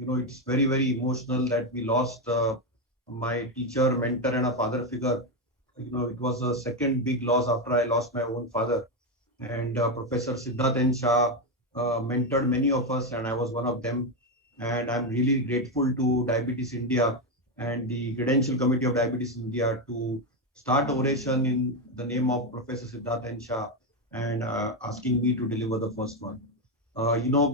it's very, very emotional that we lost my teacher, mentor, and a father figure. It was a second big loss after I lost my own father. And Professor Siddharth N. Shah mentored many of us, and I was one of them. And I'm really grateful to Diabetes India and the Credential Committee of Diabetes India to start oration in the name of Professor Siddharth N. Shah and asking me to deliver the first one.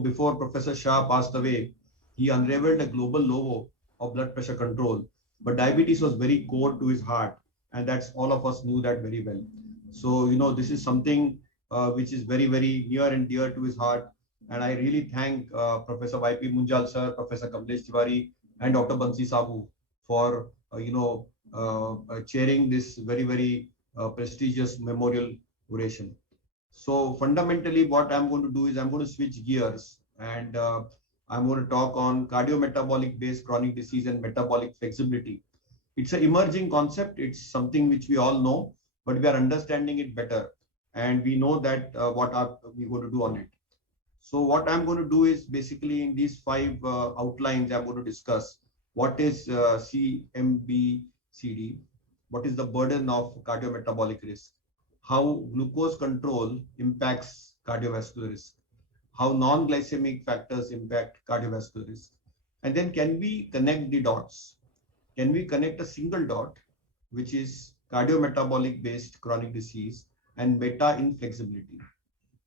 Before Professor Shah passed away, he unraveled a global logo of blood pressure control. But diabetes was very core to his heart, and that's all of us knew that very well. So, this is something which is very, very near and dear to his heart. And I really thank Professor Y.P. Munjal sir, Professor Kamlesh Tiwari, and Dr. Bansi Sabu for, chairing this very, very prestigious memorial oration. So fundamentally, what I'm going to do is I'm going to switch gears and I'm going to talk on cardiometabolic based chronic disease and metabolic flexibility. It's an emerging concept. It's something which we all know, but we are understanding it better. And we know that what are we going to do on it. So what I'm going to do is basically in these five outlines, I'm going to discuss what is CMBCD, what is the burden of cardiometabolic risk, how glucose control impacts cardiovascular risk, how non-glycemic factors impact cardiovascular risk, and then can we connect the dots? Can we connect a single dot, which is cardiometabolic based chronic disease and meta inflexibility?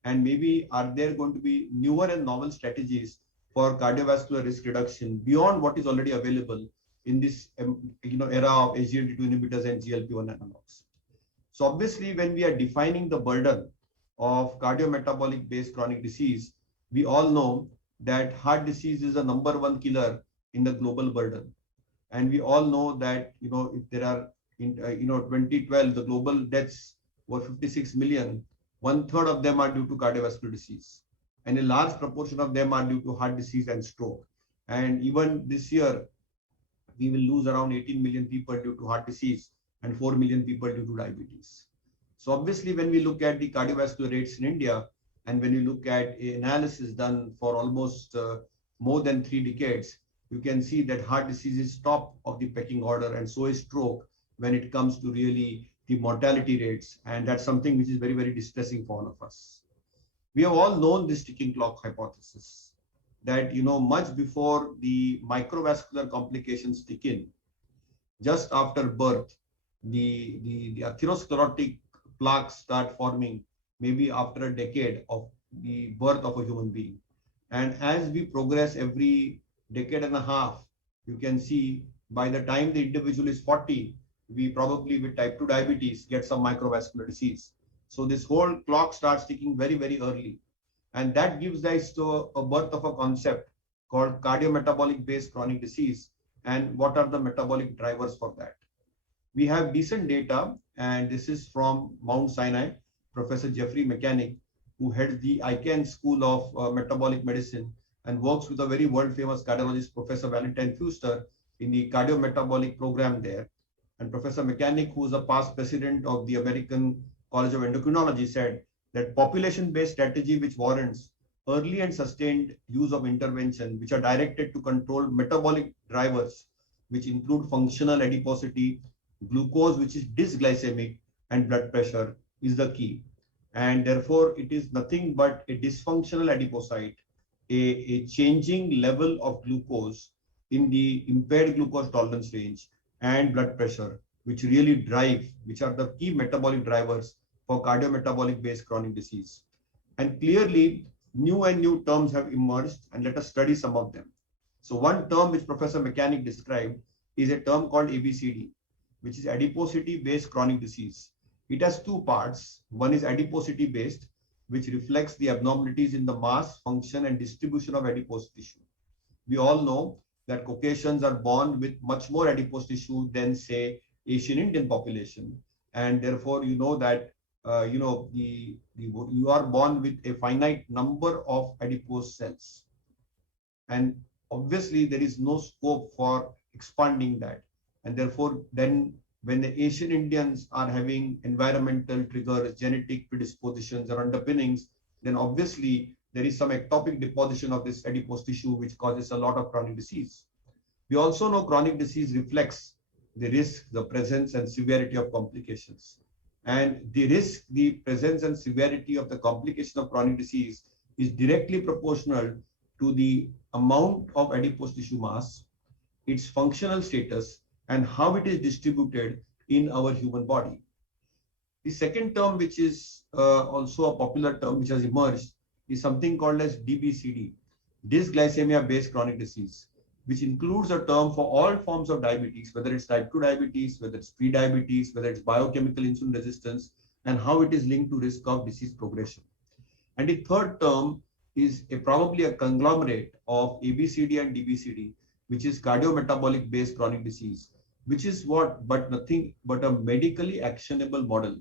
And maybe are there going to be newer and novel strategies for cardiovascular risk reduction beyond what is already available in this era of SGLT2 inhibitors and GLP-1 analogs? So obviously, when we are defining the burden of cardiometabolic based chronic disease, we all know that heart disease is the number one killer in the global burden. And we all know that, if there are, in 2012, the global deaths were 56 million. One third of them are due to cardiovascular disease. And a large proportion of them are due to heart disease and stroke. And even this year, we will lose around 18 million people due to heart disease and 4 million people due to diabetes. So obviously, when we look at the cardiovascular rates in India, and when you look at an analysis done for almost more than 3 decades, you can see that heart disease is top of the pecking order, and so is stroke when it comes to really the mortality rates. And that's something which is very, very distressing for all of us. We have all known this ticking clock hypothesis that, much before the microvascular complications kick in, just after birth, the atherosclerotic plaques start forming maybe after a decade of the birth of a human being. And as we progress every decade and a half, you can see by the time the individual is 40, we probably with type 2 diabetes get some microvascular disease. So this whole clock starts ticking very, very early. And that gives rise to a birth of a concept called cardiometabolic based chronic disease. And what are the metabolic drivers for that? We have decent data, and this is from Mount Sinai, Professor Jeffrey Mechanic, who heads the ICANN School of Metabolic Medicine and works with a very world-famous cardiologist, Professor Valentine Fuster, in the cardiometabolic program there. And Professor Mechanic, who is a past president of the American College of Endocrinology, said that population-based strategy which warrants early and sustained use of intervention which are directed to control metabolic drivers, which include functional adiposity, glucose, which is dysglycemic, and blood pressure is the key. And therefore, it is nothing but a dysfunctional adipocyte, a changing level of glucose in the impaired glucose tolerance range and blood pressure, which really drive, which are the key metabolic drivers for cardiometabolic based chronic disease. And clearly, new and new terms have emerged, and let us study some of them. So one term which Professor Mechanic described is a term called ABCD, which is adiposity-based chronic disease. It has two parts. One is adiposity-based, which reflects the abnormalities in the mass, function, and distribution of adipose tissue. We all know that Caucasians are born with much more adipose tissue than, say, Asian Indian population. And therefore, you know that you are born with a finite number of adipose cells. And obviously, there is no scope for expanding that. And therefore, then when the Asian Indians are having environmental triggers, genetic predispositions or underpinnings, then obviously there is some ectopic deposition of this adipose tissue, which causes a lot of chronic disease. We also know chronic disease reflects the risk, the presence and severity of complications. And the risk, the presence and severity of the complication of chronic disease is directly proportional to the amount of adipose tissue mass, its functional status, and how it is distributed in our human body. The second term, which is also a popular term which has emerged, is something called as DBCD, dysglycemia-based chronic disease, which includes a term for all forms of diabetes, whether it's type 2 diabetes, whether it's pre-diabetes, whether it's biochemical insulin resistance, and how it is linked to risk of disease progression. And the third term is probably a conglomerate of ABCD and DBCD, which is cardiometabolic based chronic disease, which is what, but nothing but a medically actionable model.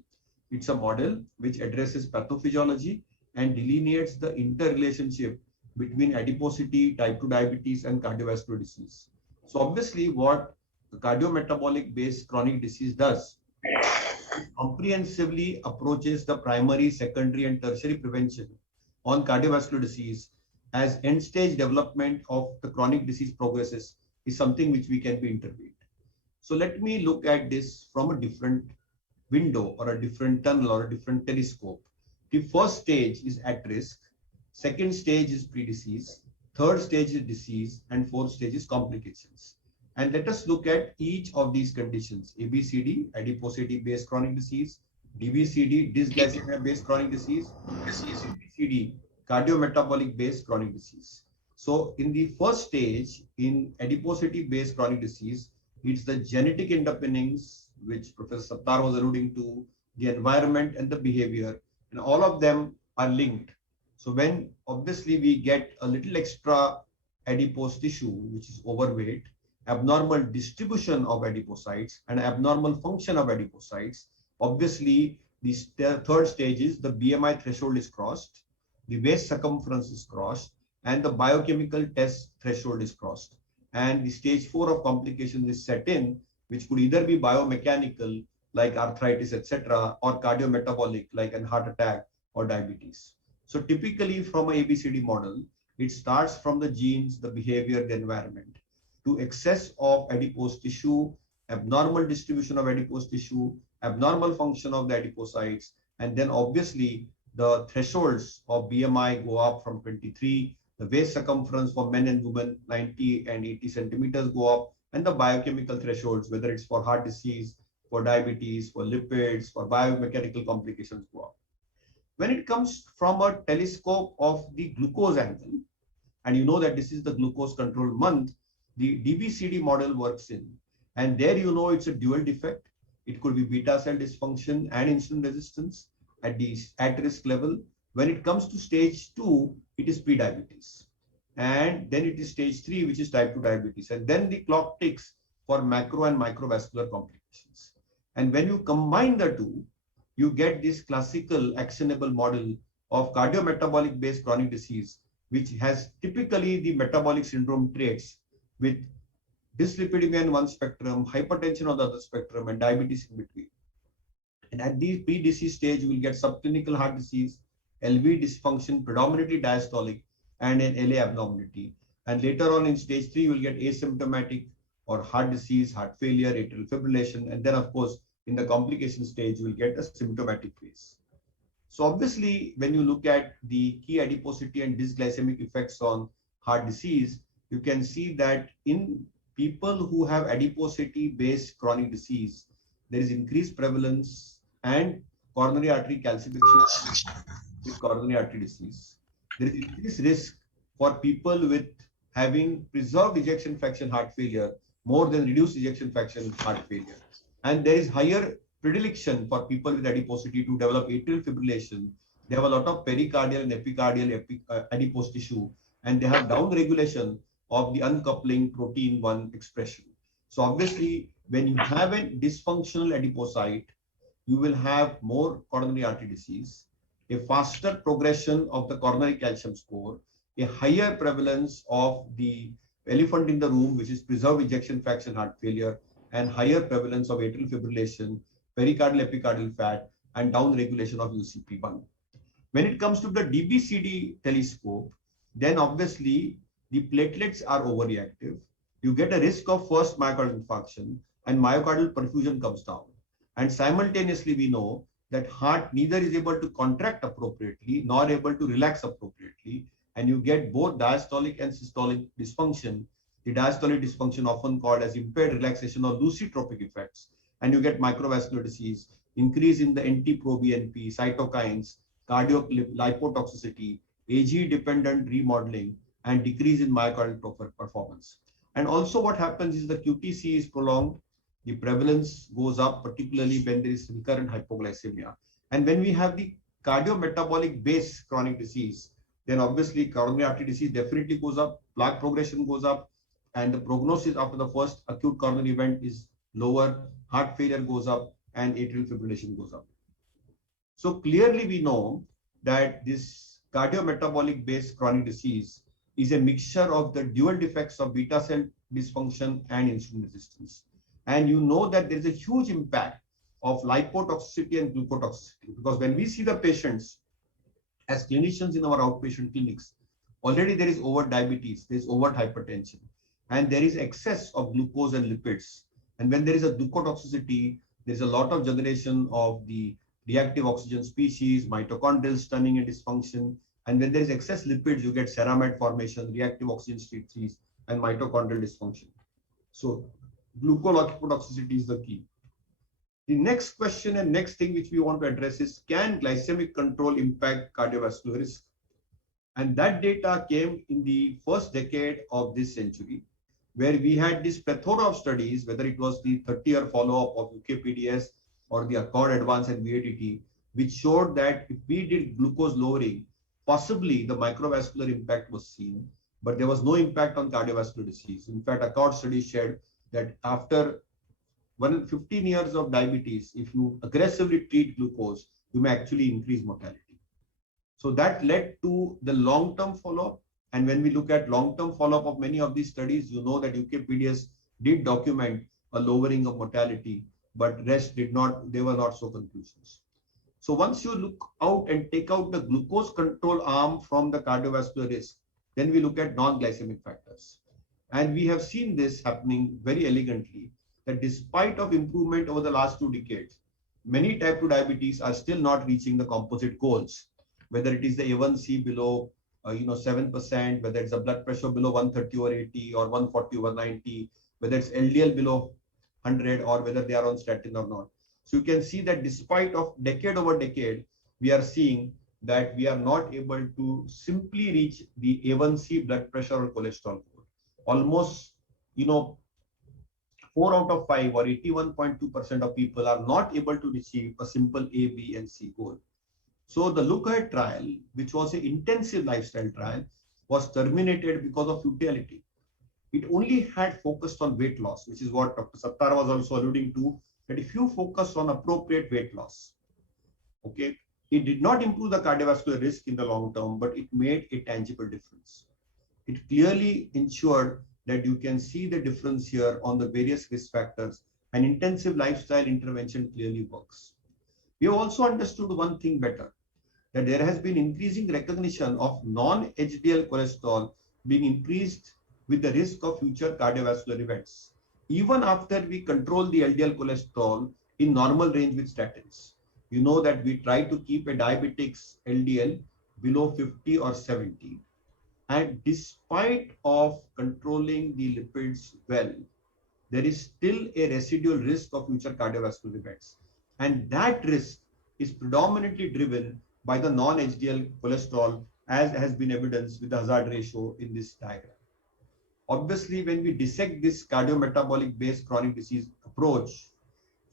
It's a model which addresses pathophysiology and delineates the interrelationship between adiposity, type 2 diabetes, and cardiovascular disease. So obviously what the cardiometabolic based chronic disease does, it comprehensively approaches the primary, secondary, and tertiary prevention on cardiovascular disease as end stage development of the chronic disease progresses is something which we can be intervened. So let me look at this from a different window or a different tunnel or a different telescope. The first stage is at risk, second stage is pre-disease, third stage is disease, and fourth stage is complications. And let us look at each of these conditions: ABCD, adiposity-based chronic disease; DBCD, dysglycemia-based chronic disease; CBCD, cardiometabolic-based chronic disease. So in the first stage, in adiposity-based chronic disease, it's the genetic underpinnings, which Professor Sattar was alluding to, the environment and the behavior, and all of them are linked. So when obviously we get a little extra adipose tissue, which is overweight, abnormal distribution of adipocytes and abnormal function of adipocytes, obviously the third stage is the BMI threshold is crossed, the waist circumference is crossed, and the biochemical test threshold is crossed. And the stage 4 of complications is set in, which could either be biomechanical, like arthritis, etc., or cardiometabolic, like a heart attack or diabetes. So typically from an ABCD model, it starts from the genes, the behavior, the environment, to excess of adipose tissue, abnormal distribution of adipose tissue, abnormal function of the adipocytes, and then obviously the thresholds of BMI go up from 23, the waist circumference for men and women 90 and 80 centimeters go up, and the biochemical thresholds, whether it's for heart disease, for diabetes, for lipids, for biomechanical complications go up. When it comes from a telescope of the glucose angle, and you know that this is the glucose control month, the DBCD model works in. And there you know it's a dual defect. It could be beta cell dysfunction and insulin resistance at the at-risk level. When it comes to stage 2, it is pre-diabetes. And then it is stage 3, which is type 2 diabetes. And then the clock ticks for macro and microvascular complications. And when you combine the two, you get this classical actionable model of cardiometabolic based chronic disease, which has typically the metabolic syndrome traits with dyslipidemia on one spectrum, hypertension on the other spectrum, and diabetes in between. And at the pre-disease stage, you will get subclinical heart disease, LV dysfunction, predominantly diastolic, and an LA abnormality. And later on in stage 3, you will get asymptomatic or heart disease, heart failure, atrial fibrillation, and then of course, in the complication stage, you will get a symptomatic phase. So obviously, when you look at the key adiposity and dysglycemic effects on heart disease, you can see that in people who have adiposity-based chronic disease, there is increased prevalence and coronary artery calcification with coronary artery disease. There is increased risk for people with having preserved ejection fraction heart failure more than reduced ejection fraction heart failure. And there is higher predilection for people with adiposity to develop atrial fibrillation. They have a lot of pericardial and epicardial adipose tissue, and they have down regulation of the uncoupling protein 1 expression. So obviously, when you have a dysfunctional adipocyte, you will have more coronary artery disease, a faster progression of the coronary calcium score, a higher prevalence of the elephant in the room, which is preserved ejection fraction heart failure, and higher prevalence of atrial fibrillation, pericardial epicardial fat, and down regulation of UCP1. When it comes to the DBCD telescope, then obviously the platelets are overreactive. You get a risk of first myocardial infarction and myocardial perfusion comes down. And simultaneously, we know that heart neither is able to contract appropriately nor able to relax appropriately. And you get both diastolic and systolic dysfunction. The diastolic dysfunction often called as impaired relaxation or lucitropic effects. And you get microvascular disease, increase in the NT-proBNP, cytokines, cardiac lipotoxicity, AG-dependent remodeling, and decrease in myocardial performance. And also what happens is the QTC is prolonged, the prevalence goes up, particularly when there is recurrent hypoglycemia. And when we have the cardiometabolic base chronic disease, then obviously coronary artery disease definitely goes up, plaque progression goes up, and the prognosis after the first acute coronary event is lower, heart failure goes up, and atrial fibrillation goes up. So clearly we know that this cardiometabolic based chronic disease is a mixture of the dual defects of beta cell dysfunction and insulin resistance. And you know that there is a huge impact of lipotoxicity and glucotoxicity, because when we see the patients as clinicians in our outpatient clinics, already there is over diabetes, there is over hypertension, and there is excess of glucose and lipids. And when there is a glucotoxicity, there is a lot of generation of the reactive oxygen species, mitochondrial stunning and dysfunction. And when there is excess lipids, you get ceramide formation, reactive oxygen species, and mitochondrial dysfunction. So glucolipotoxicity is the key. The next question and next thing which we want to address is, can glycemic control impact cardiovascular risk? And that data came in the first decade of this century, where we had this plethora of studies, whether it was the 30-year follow-up of UKPDS or the Accord Advance and VATT, which showed that if we did glucose lowering, possibly the microvascular impact was seen, but there was no impact on cardiovascular disease. In fact, Accord study shared that after 15 years of diabetes, if you aggressively treat glucose, you may actually increase mortality. So that led to the long-term follow-up. And when we look at long-term follow-up of many of these studies, you know that UKPDS did document a lowering of mortality, but rest did not, they were not so conclusions. So once you look out and take out the glucose control arm from the cardiovascular risk, then we look at non-glycemic factors. And we have seen this happening very elegantly, that despite of improvement over the last 2 decades, many type 2 diabetes are still not reaching the composite goals, whether it is the A1C below 7%, whether it's a blood pressure below 130 or 80 or 140 over 90, whether it's LDL below 100 or whether they are on statin or not. So you can see that despite of decade over decade, we are seeing that we are not able to simply reach the A1C blood pressure or cholesterol goal. Almost, 4 out of 5 or 81.2% of people are not able to achieve a simple A, B, and C goal. So the Look Ahead trial, which was an intensive lifestyle trial, was terminated because of futility. It only had focused on weight loss, which is what Dr. Sattar was also alluding to, that if you focus on appropriate weight loss, okay, it did not improve the cardiovascular risk in the long term, but it made a tangible difference. It clearly ensured that you can see the difference here on the various risk factors, and intensive lifestyle intervention clearly works. We have also understood one thing better, that there has been increasing recognition of non-HDL cholesterol being increased with the risk of future cardiovascular events, even after we control the LDL cholesterol in normal range with statins. You know that we try to keep a diabetic's LDL below 50 or 70. And despite of controlling the lipids well, there is still a residual risk of future cardiovascular events. And that risk is predominantly driven by the non-HDL cholesterol, as has been evidenced with the hazard ratio in this diagram. Obviously, when we dissect this cardiometabolic based chronic disease approach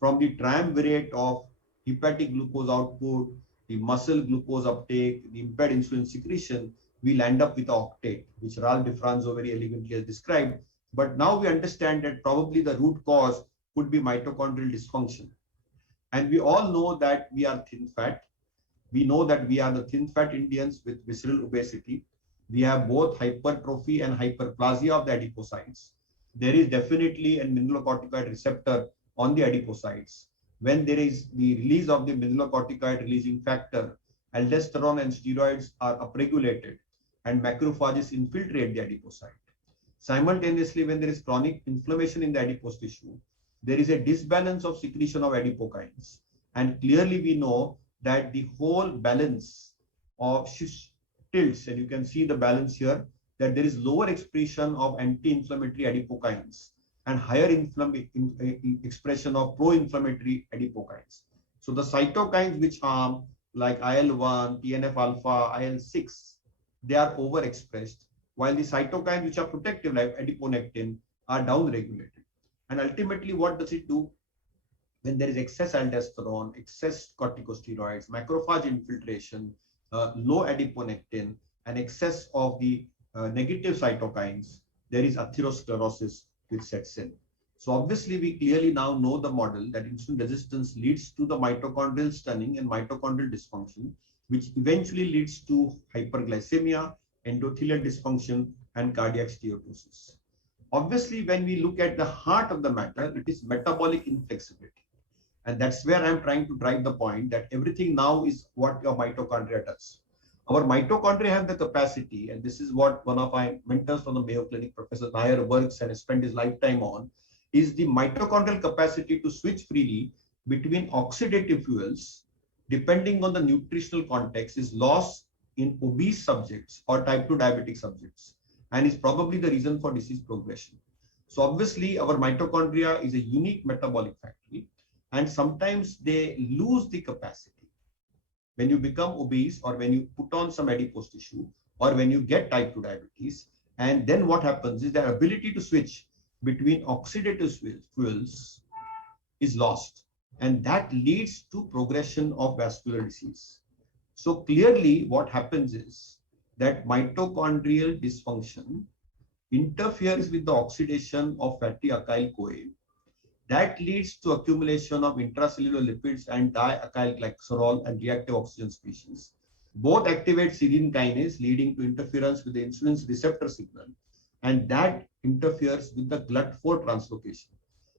from the triumvirate of hepatic glucose output, the muscle glucose uptake, the impaired insulin secretion, we land up with an octet, which Ralph DeFranco very elegantly has described. But now we understand that probably the root cause could be mitochondrial dysfunction. And we all know that we are thin fat. We know that we are the thin fat Indians with visceral obesity. We have both hypertrophy and hyperplasia of the adipocytes. There is definitely a mineralocorticoid receptor on the adipocytes. When there is the release of the mineralocorticoid releasing factor, aldosterone and steroids are upregulated and macrophages infiltrate the adipocyte. Simultaneously, when there is chronic inflammation in the adipose tissue, there is a disbalance of secretion of adipokines. And clearly we know that the whole balance of tilts, and you can see the balance here, that there is lower expression of anti-inflammatory adipokines and higher expression of pro-inflammatory adipokines. So the cytokines which harm, like IL-1, TNF-alpha, IL-6, they are overexpressed, while the cytokines which are protective, like adiponectin, are downregulated. And ultimately, what does it do? When there is excess aldosterone, excess corticosteroids, macrophage infiltration, low adiponectin, and excess of the negative cytokines, there is atherosclerosis which sets in. So obviously, we clearly now know the model that insulin resistance leads to the mitochondrial stunning and mitochondrial dysfunction, which eventually leads to hyperglycemia, endothelial dysfunction, and cardiac steatosis. Obviously, when we look at the heart of the matter, it is metabolic inflexibility. And that's where I'm trying to drive the point that everything now is what your mitochondria does. Our mitochondria have the capacity, and this is what one of my mentors from the Mayo Clinic, Professor Nair, works and spent his lifetime on, is the mitochondrial capacity to switch freely between oxidative fuels, depending on the nutritional context, is lost in obese subjects or type 2 diabetic subjects, and is probably the reason for disease progression. So obviously, our mitochondria is a unique metabolic factory, and sometimes they lose the capacity. When you become obese, or when you put on some adipose tissue, or when you get type 2 diabetes, and then what happens is the ability to switch between oxidative fuels is lost, and that leads to progression of vascular disease. So clearly what happens is that mitochondrial dysfunction interferes with the oxidation of fatty acyl-CoA. That leads to accumulation of intracellular lipids and diacylglycerol and reactive oxygen species. Both activate serine kinase, leading to interference with the insulin's receptor signal, and that interferes with the GLUT4 translocation.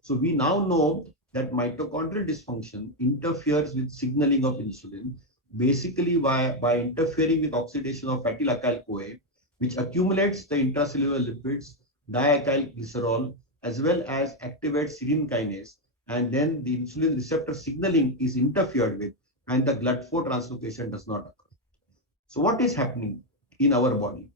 So we now know that mitochondrial dysfunction interferes with signaling of insulin, basically by interfering with oxidation of fatty acyl-CoA, which accumulates the intracellular lipids, diacylglycerol, as well as activates serine kinase, and then the insulin receptor signaling is interfered with, and the GLUT4 translocation does not occur. So what is happening in our body?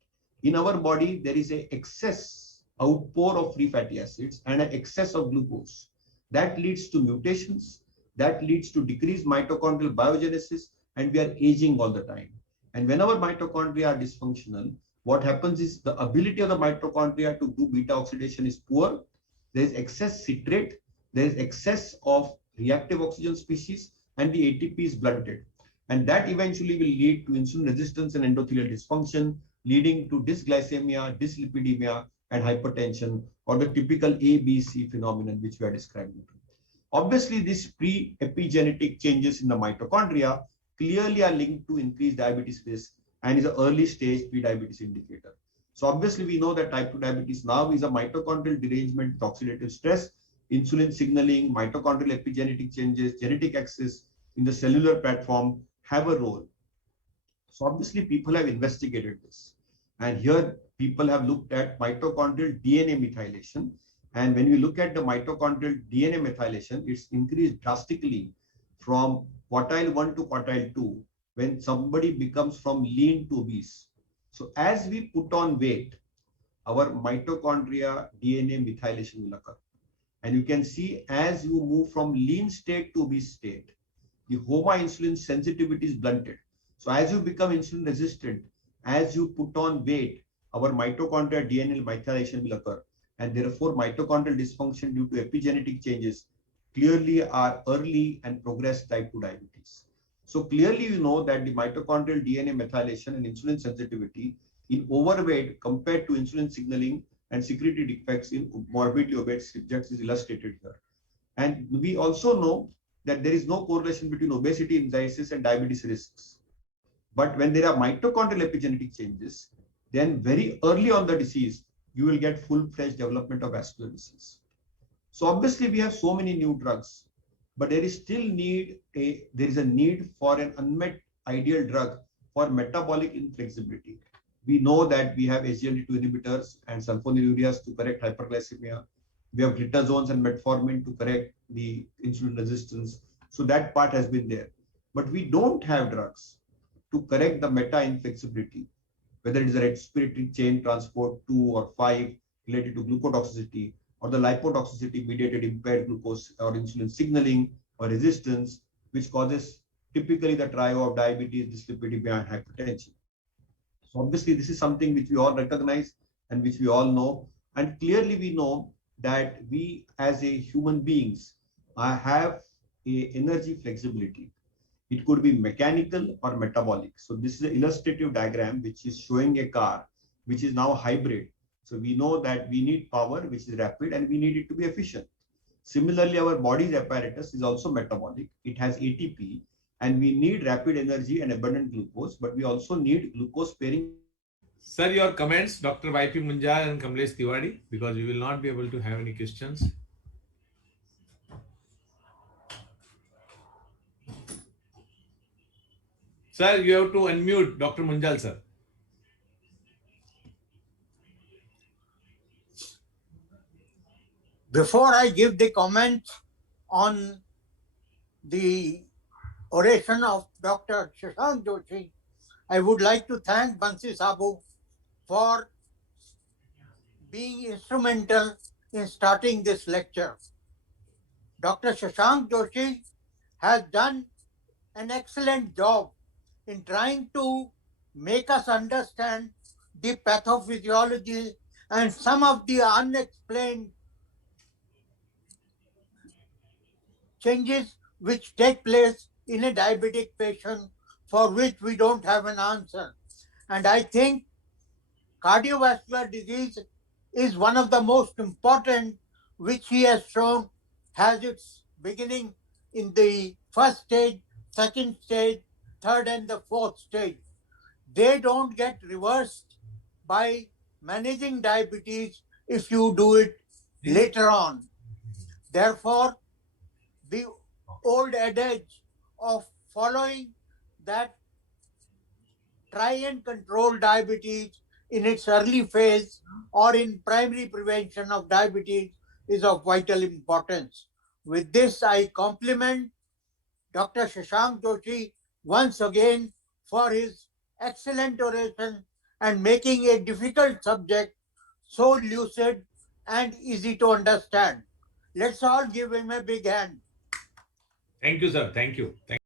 In our body, there is an excess outpour of free fatty acids and an excess of glucose. That leads to mutations, that leads to decreased mitochondrial biogenesis, and we are aging all the time. And whenever mitochondria are dysfunctional, what happens is the ability of the mitochondria to do beta oxidation is poor. There is excess citrate, there is excess of reactive oxygen species, and the ATP is blunted. And that eventually will lead to insulin resistance and endothelial dysfunction, leading to dysglycemia, dyslipidemia, and hypertension, or the typical ABC phenomenon which we are describing. Obviously, these pre-epigenetic changes in the mitochondria clearly are linked to increased diabetes risk and is an early stage pre-diabetes indicator. So obviously, we know that type 2 diabetes now is a mitochondrial derangement with oxidative stress, insulin signaling, mitochondrial epigenetic changes, genetic access in the cellular platform have a role. So obviously, people have investigated this. And here, people have looked at mitochondrial DNA methylation. And when we look at the mitochondrial DNA methylation, it's increased drastically from quartile 1 to quartile 2 when somebody becomes from lean to obese. So as we put on weight, our mitochondria DNA methylation will occur. And you can see as you move from lean state to obese state, the HOMA insulin sensitivity is blunted. So as you become insulin resistant, as you put on weight, our mitochondria DNA methylation will occur. And therefore, mitochondrial dysfunction due to epigenetic changes clearly are early and progressed type 2 diabetes. So clearly, you know that the mitochondrial DNA methylation and insulin sensitivity in overweight compared to insulin signaling and secretory defects in morbidly obese subjects is illustrated here. And we also know that there is no correlation between obesity, anxieties, and diabetes risks. But when there are mitochondrial epigenetic changes, then very early on the disease, you will get full-fledged development of vascular disease. So obviously, we have so many new drugs, but there is still a need for an unmet ideal drug for metabolic inflexibility. We know that we have SGLT2 inhibitors and sulfonylureas to correct hyperglycemia. We have glitazones and metformin to correct the insulin resistance. So that part has been there. But we don't have drugs to correct the meta-inflexibility, whether it is a respiratory chain transport 2 or 5 related to glucotoxicity, or the lipotoxicity mediated impaired glucose or insulin signaling or resistance, which causes typically the trio of diabetes, dyslipidemia, and hypertension. So obviously, this is something which we all recognize and which we all know. And clearly we know that we as a human beings have a energy flexibility. It could be mechanical or metabolic. So this is an illustrative diagram which is showing a car which is now hybrid. So we know that we need power which is rapid and we need it to be efficient. Similarly, our body's apparatus is also metabolic. It has ATP and we need rapid energy and abundant glucose, but we also need glucose sparing. Sir, your comments, Dr. YP Munjal and Kamlesh Tiwari, because we will not be able to have any questions. Sir, you have to unmute Dr. Munjal, sir. Before I give the comment on the oration of Dr. Shashank Joshi, I would like to thank Bansi Sabu for being instrumental in starting this lecture. Dr. Shashank Joshi has done an excellent job in trying to make us understand the pathophysiology and some of the unexplained changes which take place in a diabetic patient for which we don't have an answer. And I think cardiovascular disease is one of the most important, which he has shown has its beginning in the first stage, second stage, third and the fourth stage. They don't get reversed by managing diabetes if you do it later on. Therefore, the old adage of following that try and control diabetes in its early phase or in primary prevention of diabetes is of vital importance. With this, I compliment Dr. Shashank Joshi once again for his excellent oration and making a difficult subject so lucid and easy to understand. Let's all give him a big hand. Thank you, sir. Thank you.